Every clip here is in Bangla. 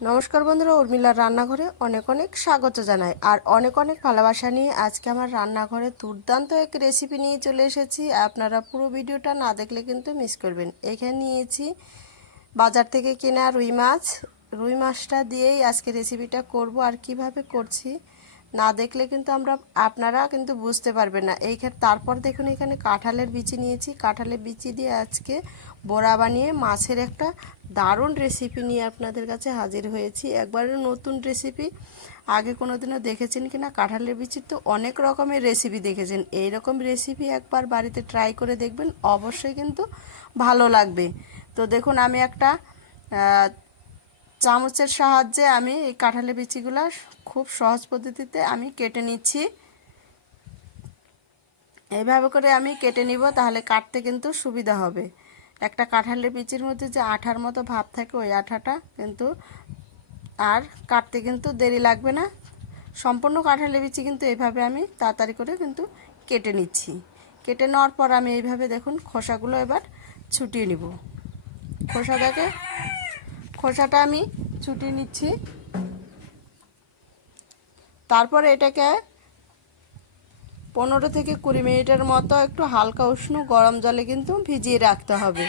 নমস্কার বন্ধুরা, উর্মিলার রান্নাঘরে অনেক অনেক স্বাগত জানাই। আর অনেক অনেক ভালোবাসা নিয়ে আজকে আমার রান্নাঘরে দুর্দান্ত এক রেসিপি নিয়ে চলে এসেছি। আপনারা পুরো ভিডিওটা না দেখলে কিন্তু মিস করবেন। এখানে নিয়েছি বাজার থেকে কেনা রুই মাছ। রুই মাছটা দিয়েই আজকে রেসিপিটা করব। আর কীভাবে করছি না দেখলে কিন্তু আমরা, আপনারা কিন্তু বুঝতে পারবেন না। এইখানে তারপর দেখুন এখানে কাঁঠালের বিচি নিয়েছি। কাঁঠালের বিচি দিয়ে আজকে বড়া বানিয়ে মাছের একটা দারুণ রেসিপি নিয়ে আপনাদের কাছে হাজির হয়েছি। একবারে নতুন রেসিপি আগে কোনো দিনও দেখেছেন কি না কাঁঠালের বিচির তো অনেক রকমের রেসিপি দেখেছেন। এই রকম রেসিপি একবার বাড়িতে ট্রাই করে দেখবেন, অবশ্যই কিন্তু ভালো লাগবে। তো দেখুন আমি একটা চামচের সাহায্যে আমি এই কাঁঠালের বিচিগুলো খুব সহজ পদ্ধতিতে আমি কেটে নিচ্ছি। এইভাবে করে আমি কেটে নিব, তাহলে কাটতে কিন্তু সুবিধা হবে। একটা কাঁঠালের বিচির মধ্যে যে আঠার মতো ভাব থাকে, ওই আঠাটা কিন্তু আর কাটতে কিন্তু দেরি লাগবে না। সম্পূর্ণ কাঁঠালের বিচি কিন্তু এইভাবে আমি তাড়াতাড়ি করে কিন্তু কেটে নিচ্ছি। কেটে নেওয়ার পর আমি এইভাবে দেখুন খোসাগুলো এবার ছুটিয়ে নিব। খোসা দেখে খোসাটা আমি ছুটিয়ে নিচ্ছি। তারপর এটাকে পনেরো থেকে কুড়ি মিনিটের মতো একটু হালকা উষ্ণ গরম জলে কিন্তু ভিজিয়ে রাখতে হবে।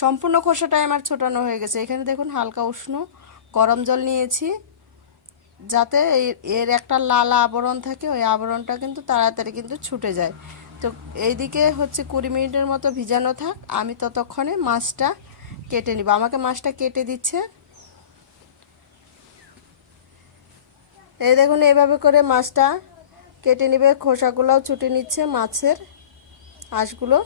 সম্পূর্ণ খোসাটাই আমার ছোটানো হয়ে গেছে। এখানে দেখুন হালকা উষ্ণ গরম জল নিয়েছি। যাতে এর একটা লাল আবরণ থাকে, ওই আবরণটা কিন্তু তাড়াতাড়ি কিন্তু ছুটে যায়। তো এইদিকে হচ্ছে কুড়ি মিনিটের মতো ভিজানো থাক। আমি ততক্ষণে মাছটা কেটে নিব। আমাকে মাছটা কেটে দিচ্ছে। এই দেখুন, এভাবে করে মাছটা কেটে নিবে। খোসাগুলোও ছুটে নিচ্ছে মাছের আঁশগুলো।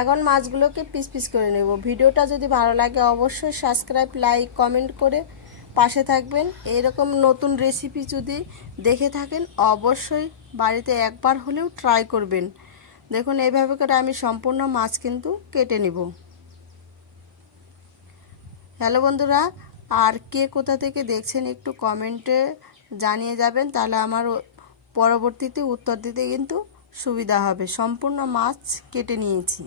এখন মাছগুলোকে পিস পিস করে নেব। ভিডিওটা যদি ভালো লাগে অবশ্যই সাবস্ক্রাইব, লাইক, কমেন্ট করে পাশে থাকবেন। এইরকম নতুন রেসিপি যদি দেখে থাকেন, অবশ্যই বাড়িতে একবার হলেও ট্রাই করবেন। দেখুন এইভাবে করে আমি সম্পূর্ণ মাছ কিন্তু কেটে নিব। হ্যালো বন্ধুরা, আর কে কোথা থেকে দেখছেন একটু কমেন্টে জানিয়ে যাবেন, তাহলে আমার পরবর্তীতে উত্তর দিতে কিন্তু সুবিধা হবে। সম্পূর্ণ মাছ কেটে নিয়েছি।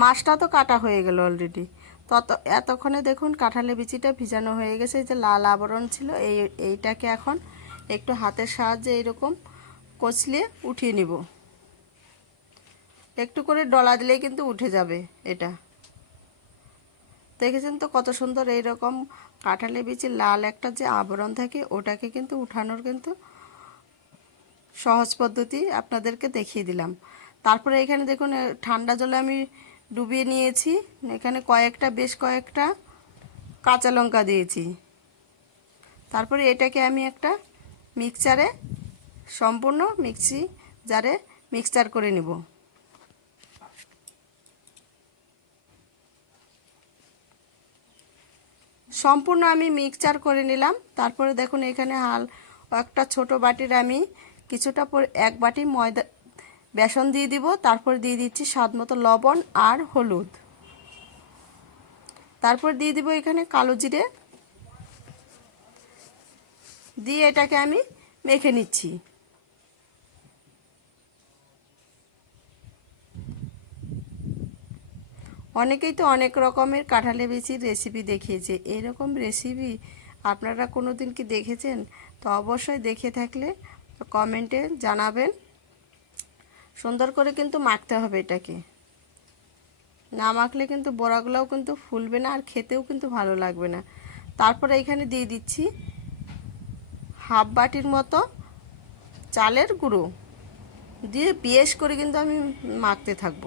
মাছটা তো কাটা হয়ে গেল অলরেডি তত, এতক্ষণে দেখুন কাঁঠালের বিচিটা ভিজানো হয়ে গেছে যে লাল আবরণ ছিল, এই, এইটাকে এখন একটু হাতের সাহায্যে এরকম কচলিয়ে উঠিয়ে নিব। একটু করে ডলা দিলেই কিন্তু উঠে যাবে এটা। দেখেছেন তো কত সুন্দর এইরকম কাঁঠালের বিচি লাল একটা যে আবরণ থাকে, ওটাকে কিন্তু উঠানোর কিন্তু সহজ পদ্ধতি আপনাদেরকে দেখিয়ে দিলাম। তারপরে এখানে দেখুন ঠান্ডা জলে আমি ডুবিয়ে নিয়েছি। এখানে কয়েকটা, বেশ কয়েকটা কাঁচা লঙ্কা দিয়েছি। তারপরে এটাকে আমি একটা মিক্সচারে, সম্পূর্ণ মিক্সি জারে মিক্সচার করে নেব। সম্পূর্ণ আমি মিক্সচার করে নিলাম। তারপরে দেখুন, এখানে হাল, একটা ছোট বাটির আমি কিছুটা পর এক বাটি ময়দা বেসন দিয়ে দিব, তারপর দিয়ে দিচ্ছি স্বাদ মতো লবণ আর হলুদ। তারপর দিয়ে দিব এখানে কালো জিরে। দিয়ে এটাকে আমি মেখে নিচ্ছি। অনেকেই তো অনেক রকমের কাঁঠালে বেশি রেসিপি দেখিয়েছে। এরকম রেসিপি আপনারা কোনো দিন কি দেখেছেন? তো অবশ্যই দেখে থাকলে কমেন্টে জানাবেন। সুন্দর করে কিন্তু মাখতে হবে এটাকে। না মাখলে কিন্তু বড়াগুলোও কিন্তু ফুলবে না আর খেতেও কিন্তু ভালো লাগবে না। তারপরে এখানে দিয়ে দিচ্ছি হাফ বাটির মতো চালের গুঁড়ো। দিয়ে বেশ করে কিন্তু আমি মাখতে থাকব।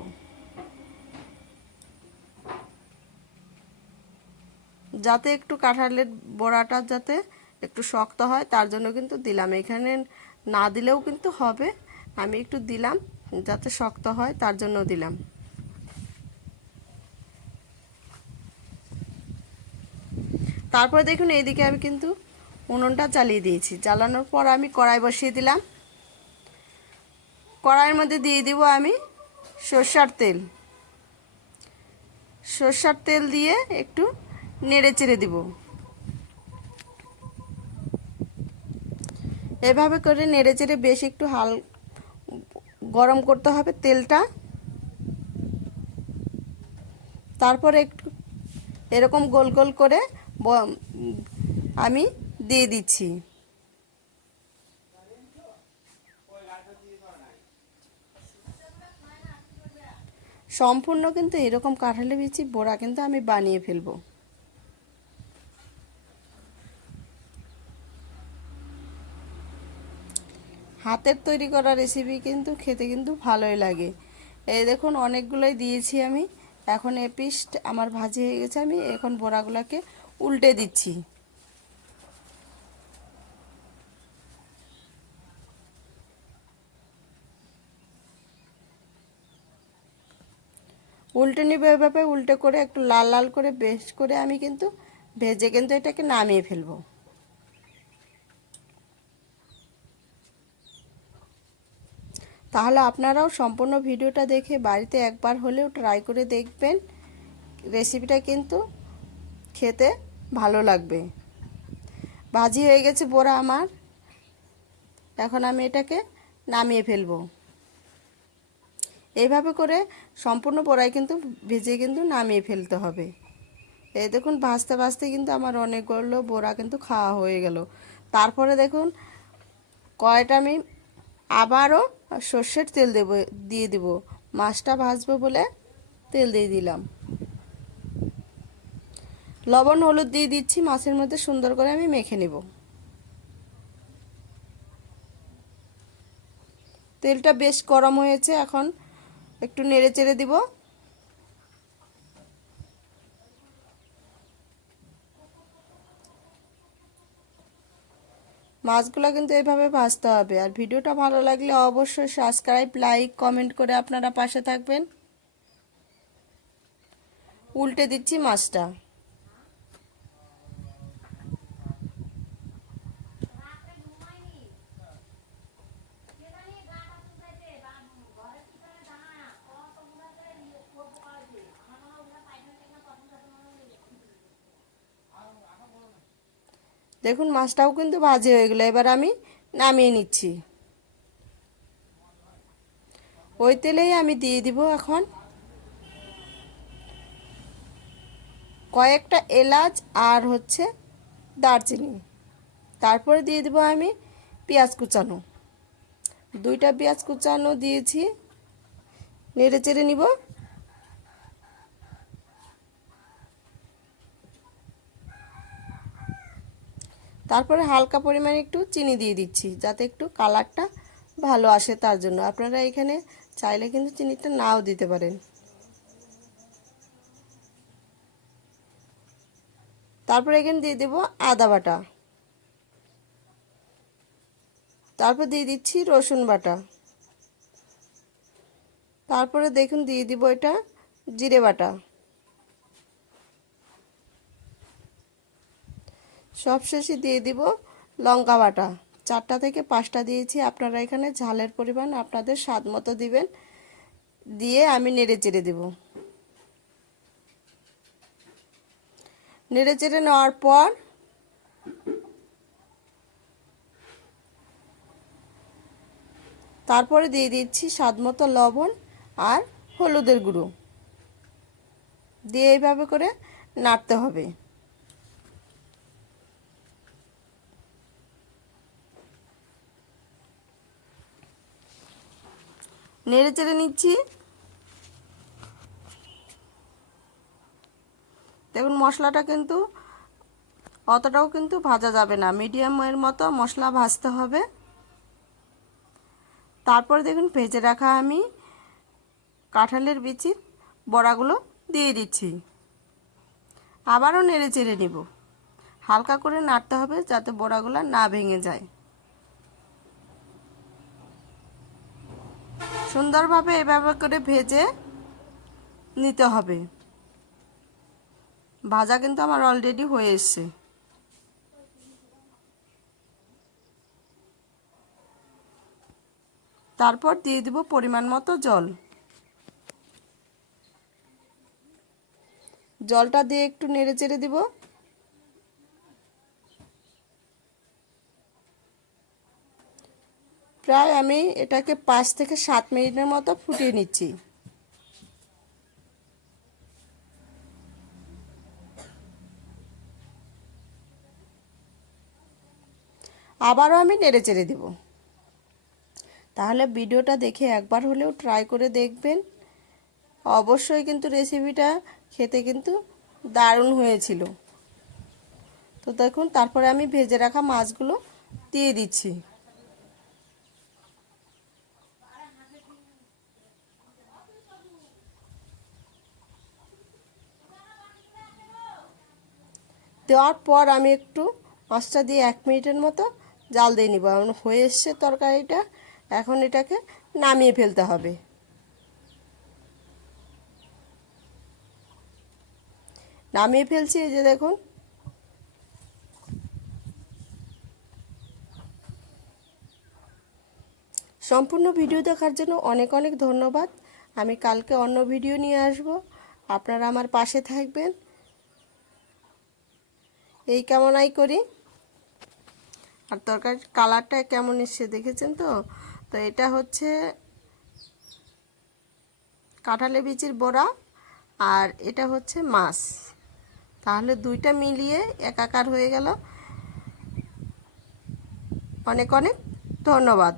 যাতে একটু কাঁঠালের বড়াটা যাতে একটু শক্ত হয়, তার জন্য কিন্তু দিলাম। এখানে না দিলেও কিন্তু হবে। আমি একটু দিলাম, যাতে শক্ত হয়, তার জন্য দিলাম। তারপরে দেখুন, এইদিকে আমি কিন্তু উনুনটা চালিয়ে দিয়েছি। জ্বালানোর পর আমি কড়াই বসিয়ে দিলাম। কড়াইয়ের মধ্যে দিয়ে দিব আমি সর্ষার তেল। সর্ষার তেল দিয়ে একটু নেড়ে চেড়ে দিব। এভাবে করে নেড়ে চেড়ে বেশ একটু হাল গরম করতে হবে তেলটা। তারপরে একটু এরকম গোল গোল করে আমি দিয়ে দিচ্ছি। সম্পূর্ণ কিন্তু এরকম কাঁঠালি বিচি বড়া কিন্তু আমি বানিয়ে ফেলব। হাতের তৈরি করা রেসিপি কিন্তু খেতে কিন্তু ভালোই লাগে। এই দেখুন, অনেকগুলোই দিয়েছি আমি। এখন এ পিস আমার ভাজি হয়ে গেছে, আমি এখন বড়াগুলোকে উল্টে দিচ্ছি। উল্টে নিবে এভাবে, উল্টে করে একটু লাল লাল করে বেশ করে আমি কিন্তু ভেজে কিন্তু এটাকে নামিয়ে ফেলব। তাহলে আপনারাও সম্পূর্ণ ভিডিওটা দেখে বাড়িতে একবার হলেও ট্রাই করে দেখবেন। রেসিপিটা কিন্তু খেতে ভালো লাগবে। ভাজি হয়ে গেছে বড়া আমার। এখন আমি এটাকে নামিয়ে ফেলব। এইভাবে করে সম্পূর্ণ বড়াই কিন্তু ভেজে কিন্তু নামিয়ে ফেলতে হবে। এই দেখুন, ভাজতে ভাজতে কিন্তু আমার অনেকগুলো বড়া কিন্তু খাওয়া হয়ে গেল। তারপরে দেখুন কয়টা আমি আবারও সর্ষের তেল দেব, দিয়ে দেব। মাছটা ভাজবো বলে তেল দিয়ে দিলাম। লবণ, হলুদ দিয়ে দিচ্ছি, মাছের মধ্যে সুন্দর করে আমি মেখে নেব। তেলটা বেশ গরম হয়েছে, এখন একটু নেড়ে চেড়ে দিব। মাছগুলো কিন্তু এইভাবে ভাজতে হবে। আর ভিডিওটা ভালো লাগলে অবশ্যই সাবস্ক্রাইব লাইক কমেন্ট করে আপনারা পাশে থাকবেন। উল্টে দিচ্ছি মাছটা। দেখুন, মাছটাও কিন্তু ভাজি হয়ে গেলো। এবার আমি নামিয়ে নিচ্ছি। ওই তেলেই আমি দিয়ে দিব এখন কয়েকটা এলাচ আর হচ্ছে দারচিনি। তারপরে দিয়ে দিব আমি পেঁয়াজ কুচানো। দুইটা পেঁয়াজ কুচানো দিয়েছি। নেড়ে চেড়ে নিব। তারপরে হালকা পরিমাণে একটু চিনি দিয়ে দিচ্ছি, যাতে একটু কালারটা ভালো আসে তার জন্য। আপনারা এখানে চাইলে কিন্তু চিনিটা নাও দিতে পারেন। তারপরে এখানে দিয়ে দেব আদা বাটা। তারপর দিয়ে দিচ্ছি রসুন বাটা। তারপরে দেখুন দিয়ে দিব এটা জিরে বাটা। সবশেষে দিয়ে দিব লঙ্কা বাটা। চারটা থেকে পাঁচটা দিয়েছি। আপনারা এখানে ঝালের পরিমাণ আপনাদের স্বাদ মতো দিবেন। দিয়ে আমি নেড়ে চেড়ে দেব। নেড়ে চেড়ে নেওয়ার পর তারপরে দিয়ে দিচ্ছি স্বাদ মতো লবণ আর হলুদের গুঁড়ো। দিয়ে এইভাবে করে নাড়তে হবে। নেড়ে চেড়ে নিচ্ছি। দেখুন, মশলাটা কিন্তু অতটাও কিন্তু ভাজা যাবে না। মিডিয়ামের মতো মশলা ভাজতে হবে। তারপরে দেখুন, ভেজে রাখা আমি কাঁঠালের বিচির বড়াগুলো দিয়ে দিচ্ছি। আবারও নেড়ে চেড়ে নিব। হালকা করে নাড়তে হবে যাতে বড়াগুলো না ভেঙে যায়। সুন্দরভাবে এভাবে করে ভেজে নিতে হবে। ভাজা কিন্তু আমার অলরেডি হয়ে এসছে। তারপর দিয়ে দিব পরিমাণ মতো জল। জলটা দিয়ে একটু নেড়ে চেড়ে দিব। প্রায় আমি এটাকে পাঁচ থেকে সাত মিনিটের মতো ফুটিয়ে নিচ্ছি। আবারও আমি নেড়ে চেড়ে দেব। তাহলে ভিডিওটা দেখে একবার হলেও ট্রাই করে দেখবেন। অবশ্যই কিন্তু রেসিপিটা খেতে কিন্তু দারুণ হয়েছিল। তো দেখুন, তারপরে আমি ভেজে রাখা মাছগুলো দিয়ে দিচ্ছি। দেওয়ার পর আমি একটু মাছটা দিয়ে এক মিনিটের মতো জাল দিয়ে নিব। এখন হয়ে এসছে তরকারিটা। এখন এটাকে নামিয়ে ফেলতে হবে। নামিয়ে ফেলছি, এই যে দেখুন। সম্পূর্ণ ভিডিও দেখার জন্য অনেক অনেক ধন্যবাদ। আমি কালকে অন্য ভিডিও নিয়ে আসব। আপনারা আমার পাশে থাকবেন। এই কামনাই করি। আর তরকারির কালারটা কেমন এসছে দেখেছেন তো? তো এটা হচ্ছে কাঁঠালে বিচির বড়া আর এটা হচ্ছে মাছ। তাহলে দুইটা মিলিয়ে একাকার হয়ে গেল। অনেক অনেক ধন্যবাদ।